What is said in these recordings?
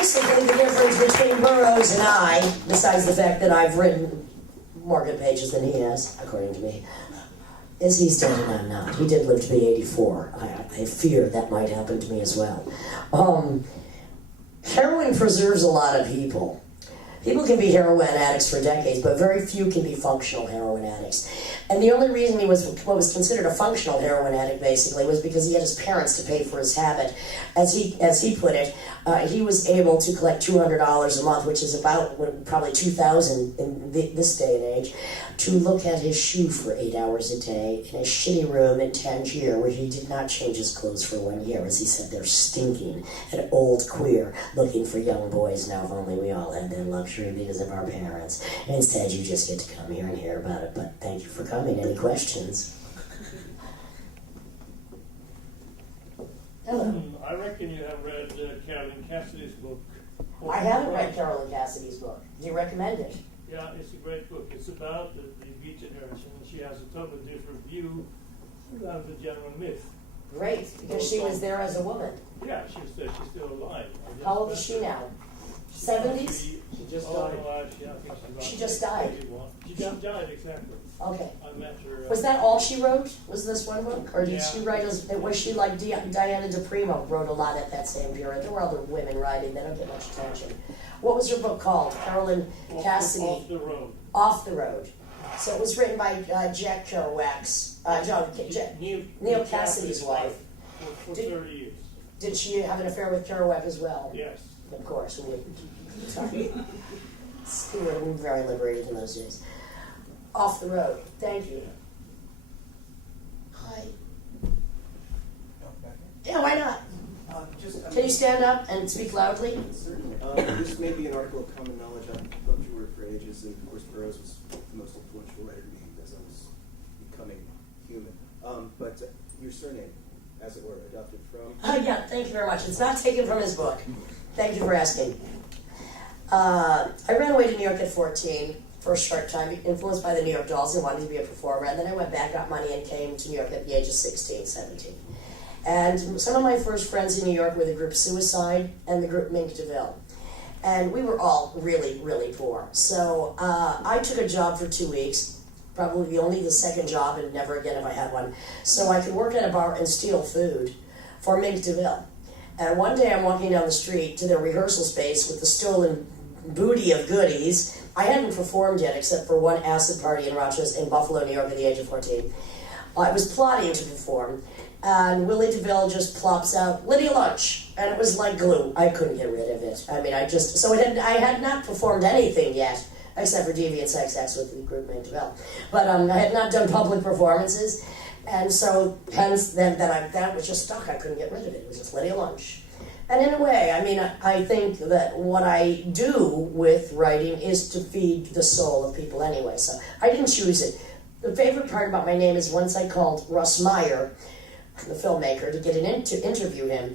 basically the difference between Burroughs and I, besides the fact that I've written more good pages than he has, according to me, is he's dead and I'm not. He did live to be 84. I fear that might happen to me as well. Heroin preserves a lot of people. People can be heroin addicts for decades, but very few can be functional heroin addicts. And the only reason he was what was considered a functional heroin addict, basically, was because he had his parents to pay for his habit. As he put it, he was able to collect $200 a month, which is about probably $2,000 in this day and age, to look at his shoe for 8 hours a day in a shitty room in Tangier, where he did not change his clothes for 1 year. As he said, they're stinking and old queer, looking for young boys. Now, if only we all had that luxury because of our parents. Instead, you just get to come here and hear about it. But thank you for coming. Any questions? Hello. I reckon you have read Carolyn Cassidy's book. I haven't read Carolyn Cassidy's book. Do you recommend it? Yeah, it's a great book. It's about the Beat Generation, and she has a totally different view than the general myth. Great, because she was there as a woman. Yeah, she's still alive. How old is she now? 70s? She just died. She just died? She just died, exactly. Okay. I met her. Was that all she wrote? Was this one book? Or did Yeah. she write, was she like Diana DePrimo wrote a lot at that same period? There were other women writing, they don't get much attention. What was your book called? Carolyn Cassidy? Off the Road. Off the Road. So it was written by Jack Kerouac's, Neil Cassidy's wife. For 30 years. Did she have an affair with Kerouac as well? Yes. Of course. Sorry. We were very liberated in those days. Off the Road. Thank you. Hi. Yeah, why not? Can you stand up and speak loudly? Certainly. This may be an article of common knowledge. I've loved your work for ages, and of course Burroughs was the most influential writer to me as I was becoming human. But your surname, as it were, adopted from? Yeah, thank you very much. It's not taken from his book. Thank you for asking. I ran away to New York at 14 for a short time, influenced by the New York Dolls and wanted to be a performer. And then I went back, got money, and came to New York at the age of 16, 17. And some of my first friends in New York were the group Suicide and the group Mink DeVille. And we were all really, really poor. So I took a job for 2 weeks, probably only the second job and never again if I had one, so I could work at a bar and steal food for Mink DeVille. And one day I'm walking down the street to their rehearsal space with the stolen booty of goodies. I hadn't performed yet except for one acid party in Rochester, in Buffalo, New York at the age of 14. I was plotting to perform, and Willie DeVille just plops out, "Lydia Lunch," and it was like glue. I couldn't get rid of it. I mean, I had not performed anything yet, except for Deviant Sex Acts with the group Mink DeVille. But I had not done public performances, and so hence that was just stuck. I couldn't get rid of it. It was just Lydia Lunch. And in a way, I mean, I think that what I do with writing is to feed the soul of people anyway, so I didn't choose it. The favorite part about my name is once I called Russ Meyer, the filmmaker, to get to interview him.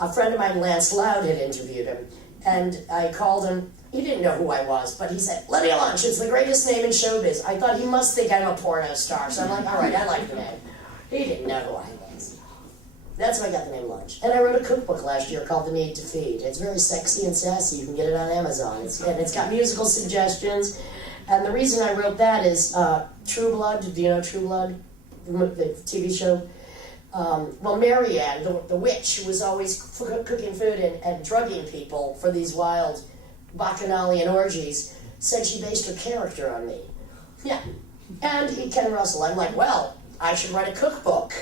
A friend of mine, Lance Loud, had interviewed him, and I called him. He didn't know who I was, but he said, "Lydia Lunch, it's the greatest name in showbiz." I thought he must think I'm a porno star, so I'm like, all right, I like the name. He didn't know who I was. That's how I got the name Lunch. And I wrote a cookbook last year called The Need to Feed. It's very sexy and sassy. You can get it on Amazon. It's got musical suggestions. And the reason I wrote that is True Blood. Do you know True Blood? The TV show? Well, Marianne, the witch, who was always cooking food and drugging people for these wild bacchanalian orgies, said she based her character on me. Yeah. And Ken Russell. I'm like, well, I should write a cookbook.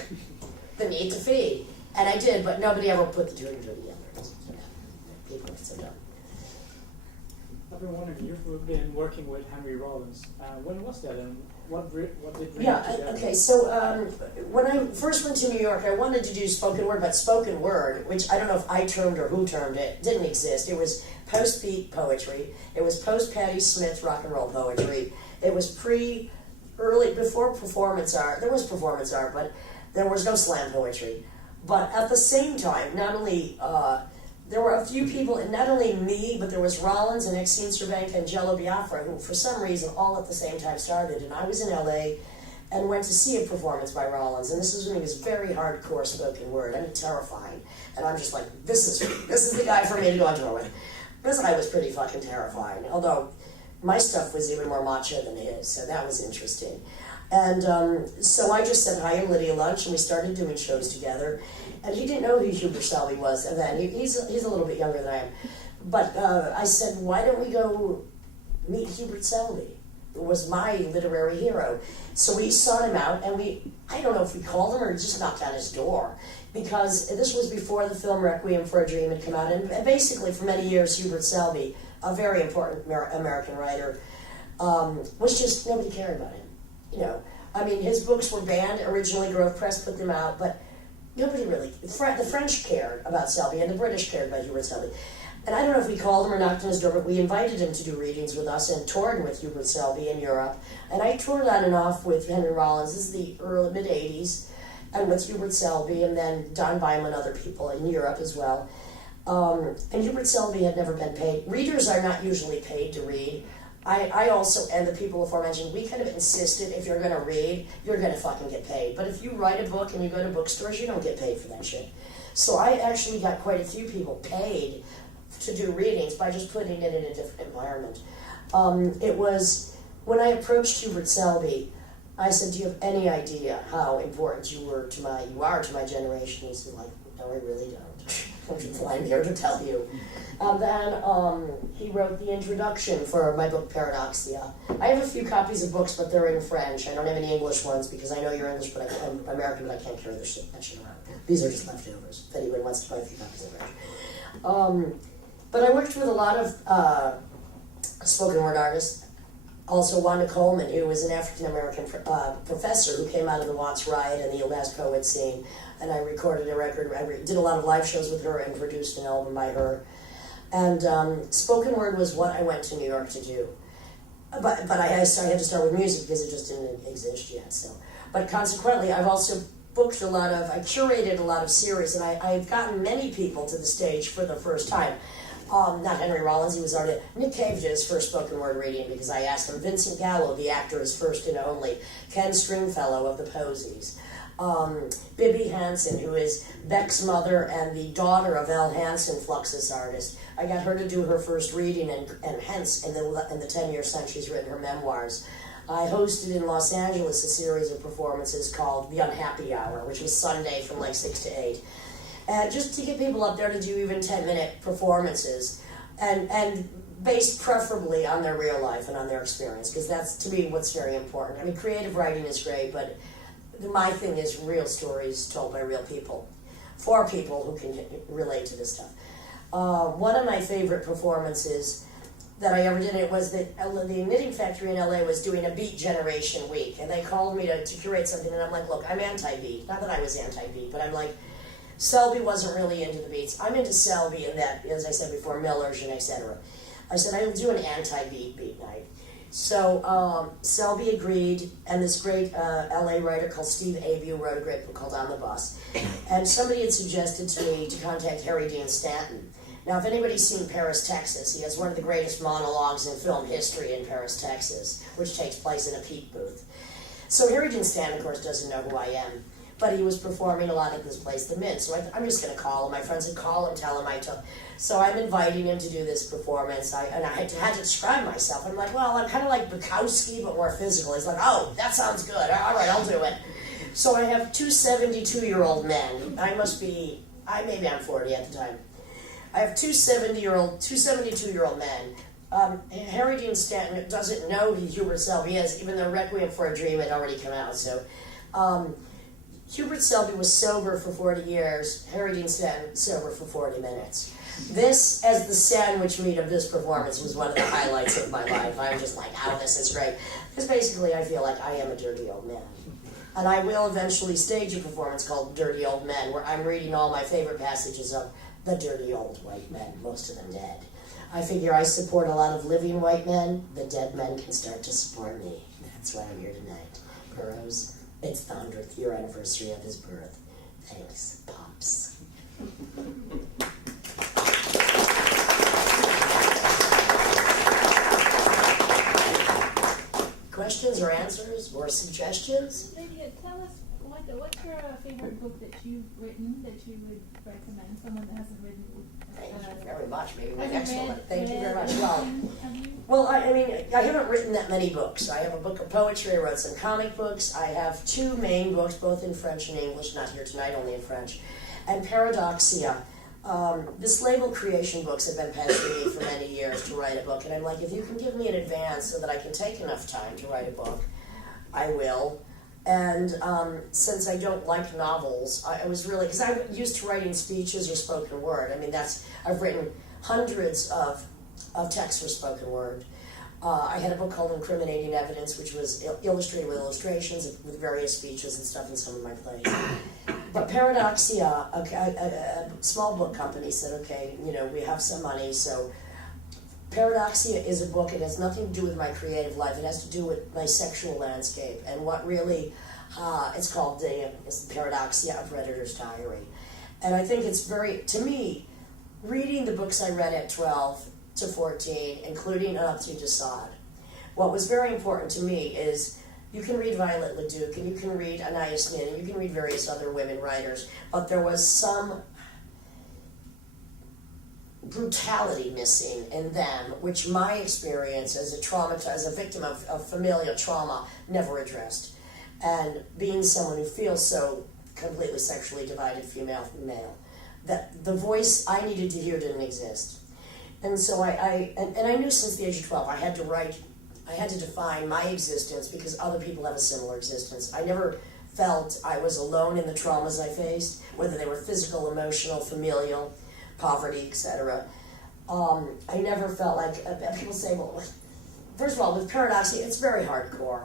The Need to Feed. And I did, but nobody ever put the two and two together. People are so dumb. I've been wondering, you've been working with Henry Rollins. When was that, and what did bring you Yeah, together? okay, so when I first went to New York, I wanted to do spoken word, but spoken word, which I don't know if I termed or who termed it, didn't exist. It was post-beat poetry. It was post-Patti Smith rock and roll poetry. It was before performance art. There was performance art, but there was no slam poetry. But at the same time, not only there were a few people, and not only me, but there was Rollins and Exene Cervenka and Jello Biafra, who for some reason all at the same time started. And I was in LA and went to see a performance by Rollins. And this was when he was very hardcore spoken word. I mean, terrifying. And I'm just like, this is the guy for me to go on tour with. Rizzi was pretty fucking terrifying, although my stuff was even more macho than his, so that was interesting. And so I just said hi to Lydia lunch, and we started doing shows together. And he didn't know who Hubert Selby was, and then he's a little bit younger than I am. But I said, why don't we go meet Hubert Selby? It was my literary hero. So we sought him out, and I don't know if we called him or just knocked on his door, because this was before the film Requiem for a Dream had come out. And basically, for many years, Hubert Selby, a very important American writer, was just, nobody cared about him. You know, I mean, his books were banned. Originally, Grove Press put them out, but nobody really, the French cared about Selby, and the British cared about Hubert Selby. And I don't know if we called him or knocked on his door, but we invited him to do readings with us and toured with Hubert Selby in Europe. And I toured on and off with Henry Rollins. This is the early, mid-'80s, and with Hubert Selby, and then Don Byam and other people in Europe as well. And Hubert Selby had never been paid. Readers are not usually paid to read. I also, and the people aforementioned, we kind of insisted if you're going to read, you're going to fucking get paid. But if you write a book and you go to bookstores, you don't get paid for that shit. So I actually got quite a few people paid to do readings by just putting it in a different environment. It was, when I approached Hubert Selby, I said, do you have any idea how important you are to my generation? He said, like, no, I really don't. I'm here to tell you. Then he wrote the introduction for my book, Paradoxia. I have a few copies of books, but they're in French. I don't have any English ones because I know you're English, but I'm American, but I can't carry that shit around. These are just leftovers, if anyone wants to buy a few copies of French. But I worked with a lot of spoken word artists. Also, Wanda Coleman, who was an African-American professor who came out of the Watts Riot and the Mass Poet scene. And I recorded a record. I did a lot of live shows with her and produced an album by her. And spoken word was what I went to New York to do. But I had to start with music because it just didn't exist yet. So, but consequently, I've also booked I curated a lot of series, and I've gotten many people to the stage for the first time. Not Henry Rollins, he was already. Nick Cave did his first spoken word reading because I asked him. Vincent Gallo, the actor, his first and only. Ken Stringfellow of the Posies. Bibi Hansen, who is Beck's mother and the daughter of Elle Hansen, Fluxus artist. I got her to do her first reading, and hence, in the 10 years since, she's written her memoirs. I hosted in Los Angeles a series of performances called The Unhappy Hour, which was Sunday from like 6 to 8. Just to get people up there to do even 10-minute performances, and based preferably on their real life and on their experience, because that's, to me, what's very important. I mean, creative writing is great, but my thing is real stories told by real people, for people who can relate to this stuff. One of my favorite performances that I ever did, it was the Knitting Factory in LA was doing a Beat Generation Week, and they called me to curate something, and I'm like, look, I'm anti-beat. Not that I was anti-beat, but I'm like, Selby wasn't really into the beats. I'm into Selby and that, as I said before, Millers and etc. I said, I will do an anti-beat beat night. So Selby agreed, and this great LA writer called Steve Abu wrote a great book called On the Bus. And somebody had suggested to me to contact Harry Dean Stanton. Now, if anybody's seen Paris, Texas, he has one of the greatest monologues in film history in Paris, Texas, which takes place in a peat booth. So Harry Dean Stanton, of course, doesn't know who I am, but he was performing a lot at this place, the Mint. So I'm just going to call him. My friends would call him, tell him I took. So I'm inviting him to do this performance, and I had to describe myself. I'm like, well, I'm kind of like Bukowski, but more physical. He's like, oh, that sounds good. All right, I'll do it. So I have two 72-year-old men. Maybe I'm 40 at the time. I have two 72-year-old men. Harry Dean Stanton doesn't know who Hubert Selby is, even though Requiem for a Dream had already come out. So Hubert Selby was sober for 40 years. Harry Dean Stanton sober for 40 minutes. This, as the sandwich meat of this performance, was one of the highlights of my life. I was just like, oh, this is great. Because basically I feel like I am a dirty old man. And I will eventually stage a performance called Dirty Old Men, where I'm reading all my favorite passages of the dirty old white men, most of them dead. I figure I support a lot of living white men. The dead men can start to support me. That's why I'm here tonight. Burroughs, it's the 100th year anniversary of his birth. Thanks, Pops. Questions or answers or suggestions? Lydia, tell us what's your favorite book that you've written that you would recommend someone that hasn't written? Thank you very very much. Maybe my Have next you one. read- Thank you very read much. Well, anything? Have you? well, I mean, I haven't written that many books. I have a book of poetry. I wrote some comic books. I have 2 main books, both in French and English. Not here tonight, only in French. And Paradoxia. This label creation books have been pestering me for many years to write a book, and I'm like, if you can give me an advance so that I can take enough time to write a book, I will. And since I don't like novels, I was really, because I'm used to writing speeches or spoken word. I mean, I've written hundreds of texts for spoken word. I had a book called Incriminating Evidence, which was illustrated with illustrations with various speeches and stuff in some of my plays. But Paradoxia, a small book company said, okay, we have some money, so Paradoxia is a book. It has nothing to do with my creative life. It has to do with my sexual landscape and what really, it's called it's Paradoxia, A Predator's Diary. And I think it's to me, reading the books I read at 12 to 14, including Up to Desaad, what was very important to me is you can read Violet Leduc and you can read Anais Nin and you can read various other women writers, but there was some brutality missing in them, which my experience as a victim of familial trauma never addressed. And being someone who feels so completely sexually divided, female, male, that the voice I needed to hear didn't exist. And so I knew since the age of 12 I had to define my existence because other people have a similar existence. I never felt I was alone in the traumas I faced, whether they were physical, emotional, familial, poverty, etc. I never felt like, people say, well, first of all, with Paradoxia, it's very hardcore.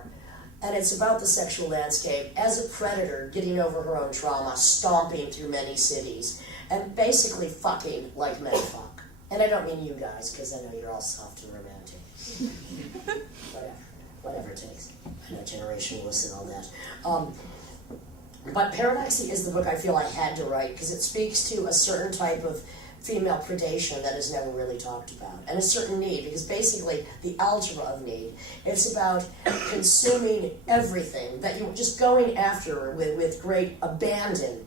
And it's about the sexual landscape as a predator getting over her own trauma, stomping through many cities, and basically fucking like men fuck. And I don't mean you guys, because I know you're all soft and romantic. Whatever it takes. I know generationalists and all that. But Paradoxia is the book I feel I had to write, because it speaks to a certain type of female predation that is never really talked about, and a certain need, because basically the algebra of need, it's about consuming everything, that you're just going after with great abandon,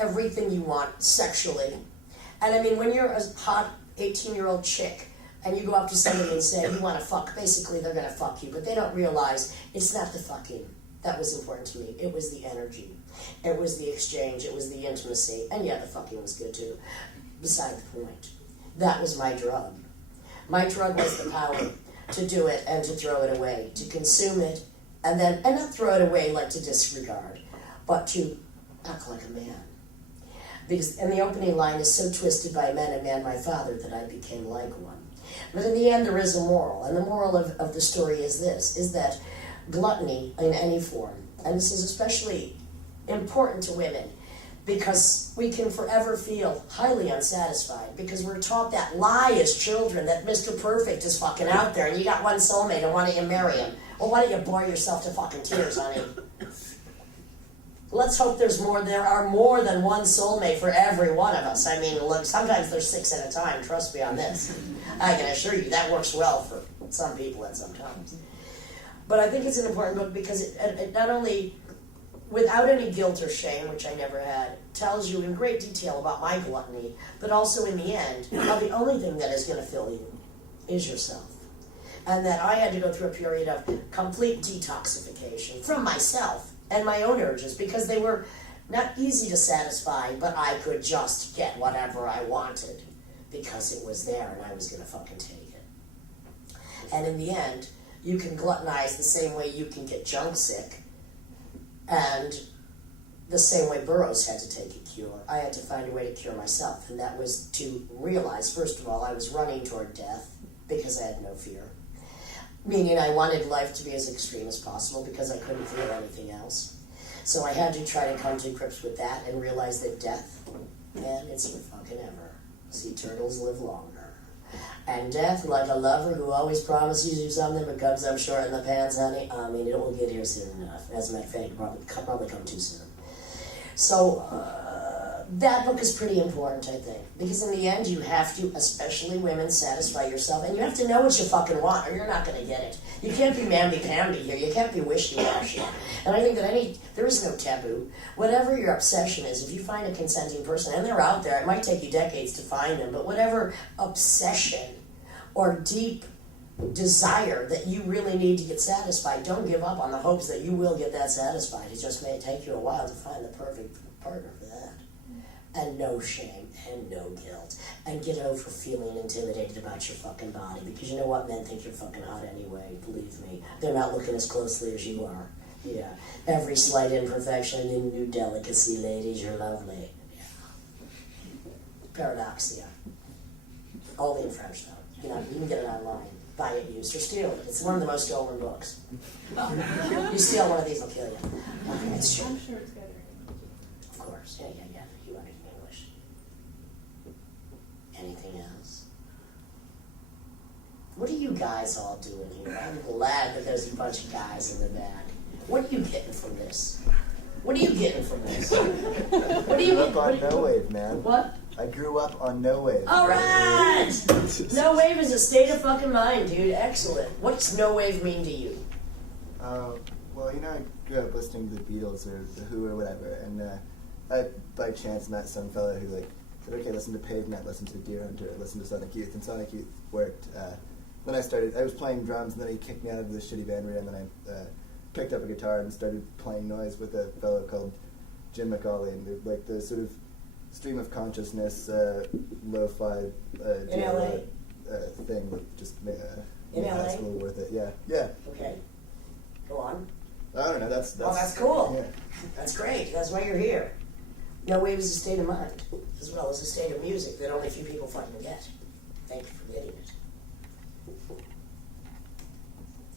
everything you want sexually. And I mean, when you're a hot 18-year-old chick and you go up to somebody and say, you want to fuck, basically they're going to fuck you, but they don't realize it's not the fucking that was important to me. It was the energy. It was the exchange. It was the intimacy. And yeah, the fucking was good too. Beside the point. That was my drug. My drug was the power to do it and to throw it away, to consume it, and not throw it away like to disregard, but to act like a man. Because, and the opening line is so twisted by men, a man, my father, that I became like one. But in the end, there is a moral, and the moral of the story is this, is that gluttony in any form, and this is especially important to women, because we can forever feel highly unsatisfied, because we're taught that lie as children, that Mr. Perfect is fucking out there, and you got one soulmate, and why don't you marry him? Or why don't you bore yourself to fucking tears, honey? Let's hope there are more than one soulmate for every one of us. I mean, look, sometimes there's 6 at a time, trust me on this. I can assure you that works well for some people at some times. But I think it's an important book because it not only, without any guilt or shame, which I never had, tells you in great detail about my gluttony, but also in the end, how the only thing that is going to fill you is yourself. And that I had to go through a period of complete detoxification from myself and my own urges, because they were not easy to satisfy, but I could just get whatever I wanted because it was there and I was going to fucking take it. And in the end, you can gluttonize the same way you can get junk sick, and the same way Burroughs had to take a cure. I had to find a way to cure myself, and that was to realize, first of all, I was running toward death because I had no fear. Meaning I wanted life to be as extreme as possible because I couldn't feel anything else. So I had to try to come to grips with that and realize that death, man, it's for fucking ever. Sea turtles live longer. And death, like a lover who always promises you something but comes up short in the pants, honey, I mean, it will get here soon enough. As a matter of fact, it'll probably come too soon. So, that book is pretty important, I think, because in the end you have to, especially women, satisfy yourself, and you have to know what you fucking want, or you're not going to get it. You can't be mamby-pamby here. You can't be wishy-washy. And I think that there is no taboo. Whatever your obsession is, if you find a consenting person, and they're out there, it might take you decades to find them, but whatever obsession or deep desire that you really need to get satisfied, don't give up on the hopes that you will get that satisfied. It just may take you a while to find the perfect partner for that. And no shame and no guilt. And get over feeling intimidated about your fucking body, because you know what, men think you're fucking hot anyway, believe me. They're not looking as closely as you are. Yeah. Every slight imperfection a new delicacy, ladies, you're lovely. Yeah. Paradoxia. Only in French though. You can get it online. Buy it used or steal it. It's one of the most stolen books. You steal one of these, they'll kill you. It's true. I'm sure it's better. Of course. Yeah. You want it in English. Anything else? What are you guys all doing here? I'm glad that there's a bunch of guys in the back. What are you getting from this? What are you getting from this? What do you I grew up on No Wave, man. What? I grew up on No Wave. All right! No wave is a state of fucking mind, dude. Excellent. What's no wave mean to you? Well, I grew up listening to the Beatles or the Who or whatever, and I by chance met some fella who said, okay, listen to Pavement, listen to Deer Hunter, listen to Sonic Youth, and Sonic Youth worked. Then I was playing drums, and then he kicked me out of the shitty band we were in, and then I picked up a guitar and started playing noise with a fellow called Jim McCauley, and the sort of stream of consciousness, lo-fi In LA? Thing with just made In high LA? school worth it. Yeah. Okay. Go on. I don't know. That's That's cool. Yeah. That's great. That's why you're here. No wave is a state of mind, as well as a state of music that only a few people fucking get. Thank you for getting it.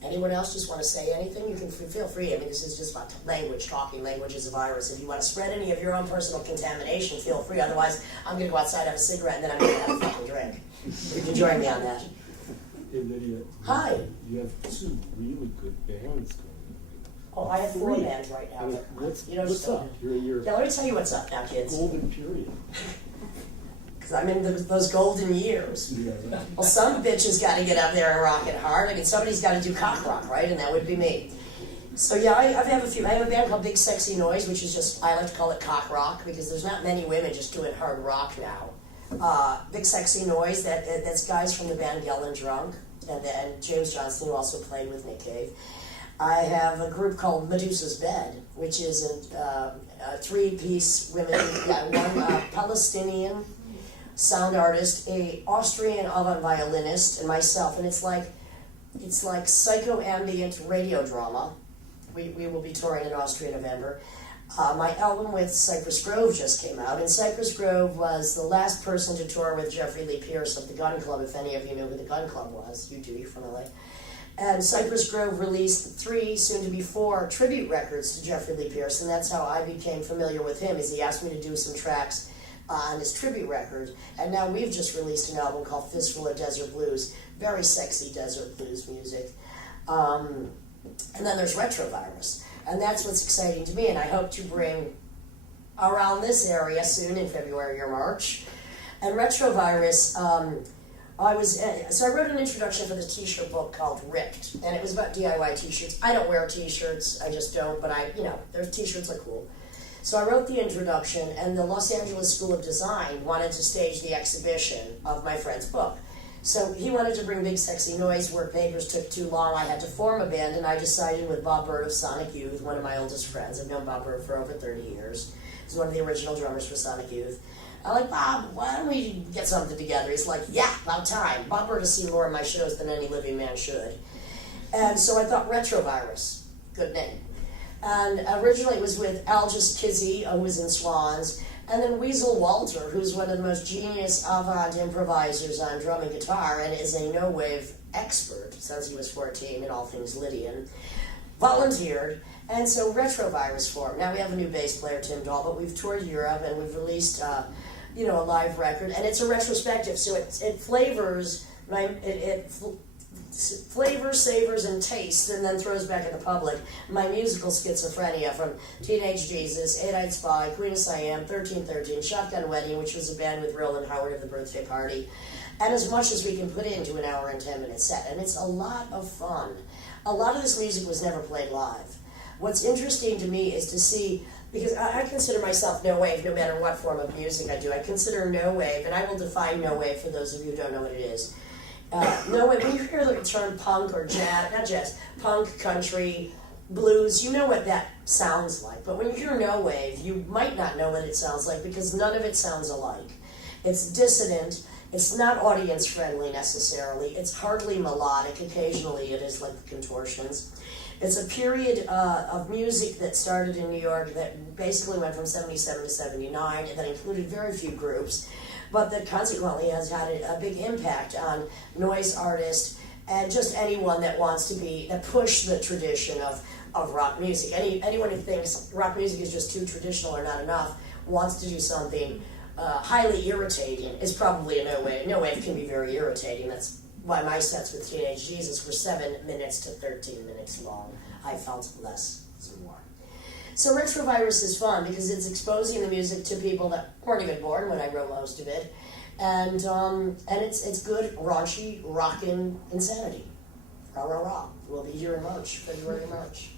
Anyone else just want to say anything? You can feel free. I mean, this is just about language. Talking language is a virus. If you want to spread any of your own personal contamination, feel free. Otherwise, I'm going to go outside, have a cigarette, and then I'm going to have a fucking drink. You can join me on that. Hey Lydia. Hi. You have two really good bands going Oh, I have 4 Three. bands right now. on. What's Just up? You're Yeah, let me tell you what's up now, kids. golden period. Because I'm in those golden years. Yeah, right. Well, some bitches got to get up there and rock it hard. I mean, somebody's got to do cock rock, right? And that would be me. So yeah, I have a few. I have a band called Big Sexy Noise, which is just, I like to call it cock rock because there's not many women just doing hard rock now. Big Sexy Noise, that's guys from the band Yell and Drunk, and James Johnston, who also played with Nick Cave. I have a group called Medusa's Bed, which is a 3-piece women, one Palestinian sound artist, a Austrian avant violinist, and myself, and it's like psycho-ambient radio drama. We will be touring in Austria in November. My album with Cypress Grove just came out, and Cypress Grove was the last person to tour with Jeffrey Lee Pierce of the Gun Club, if any of you know who the Gun Club was. You do, you're from LA. And Cypress Grove released 3, soon to be 4, tribute records to Jeffrey Lee Pierce, and that's how I became familiar with him, is he asked me to do some tracks on his tribute record, and now we've just released an album called Fistful of Desert Blues, very sexy desert blues music. And then there's Retrovirus, and that's what's exciting to me, and I hope to bring around this area soon in February or March. And Retrovirus, so I wrote an introduction for the t-shirt book called Ripped, and it was about DIY t-shirts. I don't wear t-shirts, I just don't, but their t-shirts are cool. So I wrote the introduction, and the Los Angeles School of Design wanted to stage the exhibition of my friend's book. So he wanted to bring Big Sexy Noise. Work papers took too long. I had to form a band, and I decided with Bob Bird of Sonic Youth, one of my oldest friends. I've known Bob Bird for over 30 years. He's one of the original drummers for Sonic Youth. I'm like, Bob, why don't we get something together? He's like, yeah, about time. Bob Bird has seen more of my shows than any living man should. And so I thought Retrovirus, good name. And originally it was with Algis Kizzy, who was in Swans, and then Weasel Walter, who's one of the most genius avant improvisers on drum and guitar and is a no-wave expert since he was 14 in all things Lydian, volunteered, and so Retrovirus formed. Now we have a new bass player, Tim Dahl, but we've toured Europe and we've released a live record, and it's a retrospective, so it flavors, right? flavors, savors, and tastes, and then throws back at the public my musical schizophrenia from Teenage Jesus, 8-Eyed Spy, Queen of Siam, 1313, Shotgun Wedding, which was a band with Roland Howard of the Birthday Party, and as much as we can put into an hour and 10-minute set. And it's a lot of fun. A lot of this music was never played live. What's interesting to me is to see, because I consider myself no wave no matter what form of music I do. I consider no wave, and I will define no wave for those of you who don't know what it is. No wave, when you hear the term punk or jazz, not jazz, punk, country, blues, you know what that sounds like. But when you hear no wave, you might not know what it sounds like because none of it sounds alike. It's dissonant. It's not audience friendly necessarily. It's hardly melodic. Occasionally it is, like the Contortions. It's a period of music that started in New York that basically went from 77 to 79 and that included very few groups, but that consequently has had a big impact on noise artists and just anyone that wants to push the tradition of rock music. Anyone who thinks rock music is just too traditional or not enough wants to do something highly irritating is probably a no wave. No wave can be very irritating. That's why my sets with Teenage Jesus were 7 minutes to 13 minutes long. I felt less some more. So Retrovirus is fun because it's exposing the music to people that weren't even born when I wrote most of it, and it's good, raunchy, rockin' insanity. Rah rah rah. We'll be here in March, February, March.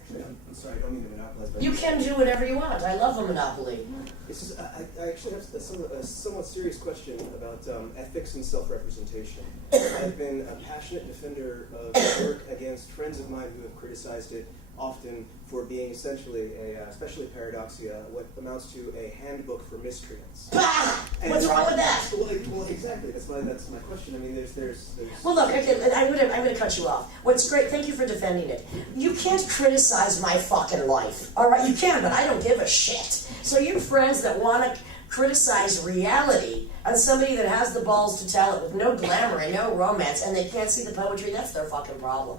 Actually, I'm sorry, I don't mean to monopolize, but You can do whatever you want. I love a monopoly. it's just, I actually have a somewhat serious question about ethics and self-representation. I've been a passionate defender of work against friends of mine who have criticized it often for being essentially especially Paradoxia, what amounts to a handbook for miscreants. Bah! And What's wrong with that? Well, exactly. That's my question. I mean, there's. Well, look, okay, I'm gonna cut you off. What's great, thank you for defending it. You can't criticize my fucking life. All right, you can, but I don't give a shit. So you friends that want to criticize reality on somebody that has the balls to tell it with no glamour and no romance, and they can't see the poetry, that's their fucking problem.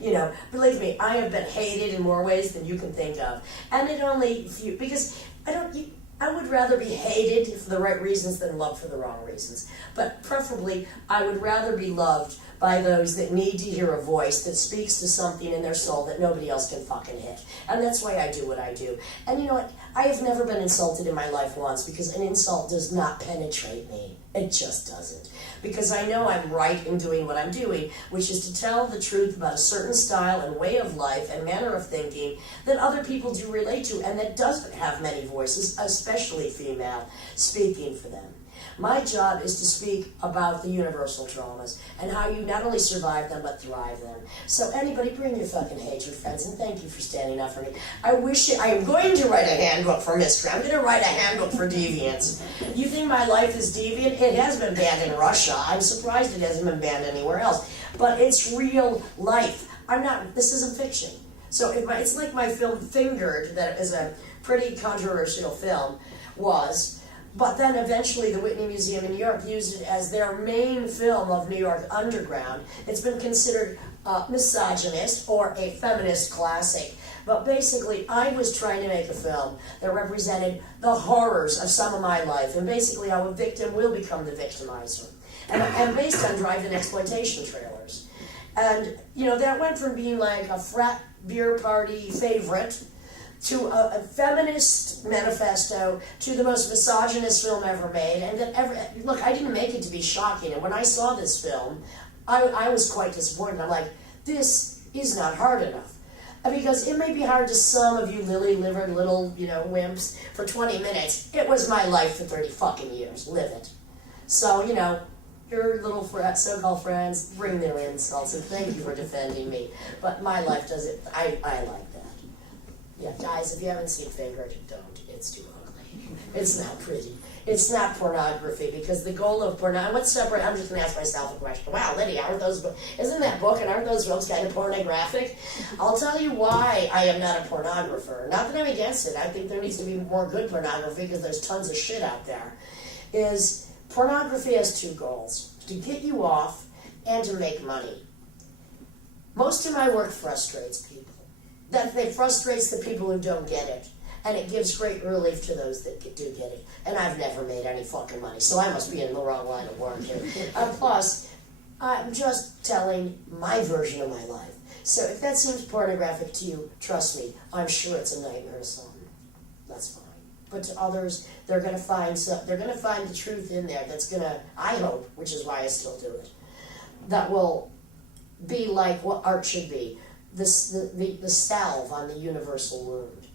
You know, believe me, I have been hated in more ways than you can think of, and it only few because I would rather be hated for the right reasons than loved for the wrong reasons. But preferably, I would rather be loved by those that need to hear a voice that speaks to something in their soul that nobody else can fucking hit. And that's why I do what I do. And you know what? I have never been insulted in my life once because an insult does not penetrate me. It just doesn't. Because I know I'm right in doing what I'm doing, which is to tell the truth about a certain style and way of life and manner of thinking that other people do relate to and that doesn't have many voices, especially female, speaking for them. My job is to speak about the universal traumas and how you not only survive them but thrive them. So anybody, bring your fucking hatred, friends, and thank you for standing up for me. I am going to write a handbook for mystery. I'm going to write a handbook for deviants. You think my life is deviant? It has been banned in Russia. I'm surprised it hasn't been banned anywhere else. But it's real life. This isn't fiction. So it's like my film Fingered, that is a pretty controversial film, was. But then eventually the Whitney Museum in New York used it as their main film of New York Underground. It's been considered misogynist or a feminist classic. But basically, I was trying to make a film that represented the horrors of some of my life, and basically how a victim will become the victimizer. And based on drive-in exploitation trailers. And, you know, that went from being like a frat beer party favorite to a feminist manifesto, to the most misogynist film ever made, and look, I didn't make it to be shocking, and when I saw this film, I was quite disappointed. I'm like, this is not hard enough. Because it may be hard to some of you lily-livered little, wimps for 20 minutes. It was my life for 30 fucking years. Live it. So, your little so-called friends bring their insults, and thank you for defending me. But my life doesn't, I like that. Yeah, guys, if you haven't seen Fingered, don't. It's too ugly. It's not pretty. It's not pornography, because the goal of pornography, what's separate? I'm just going to ask myself a question. Wow, Lydia, isn't that book and aren't those films kind of pornographic? I'll tell you why I am not a pornographer. Not that I'm against it. I think there needs to be more good pornography because there's tons of shit out there. Pornography has two goals: to get you off and to make money. Most of my work frustrates people. That it frustrates the people who don't get it. And it gives great relief to those that do get it. And I've never made any fucking money, so I must be in the wrong line of work here. Plus, I'm just telling my version of my life. So if that seems pornographic to you, trust me, I'm sure it's a nightmare to some. That's fine. But to others, they're going to find the truth in there that's going to, I hope, which is why I still do it, that will be like what art should be, the salve on the universal wound.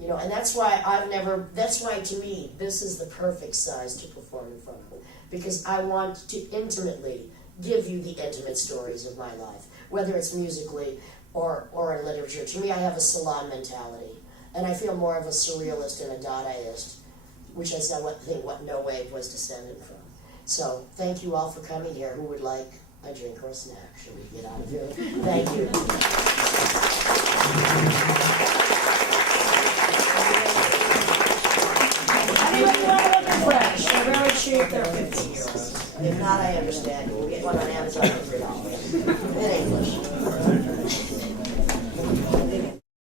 You know, and that's why to me, this is the perfect size to perform in front of, because I want to intimately give you the intimate stories of my life, whether it's musically or in literature. To me, I have a salon mentality, and I feel more of a surrealist and a Dadaist, which is what No Wave was descended from. So, thank you all for coming here. Who would like a drink or a snack? Should we get out of here? Thank you. Anybody want to look at French? They're very cheap. They're 50 €. If not, I understand. You can get one on Amazon for $3 in English.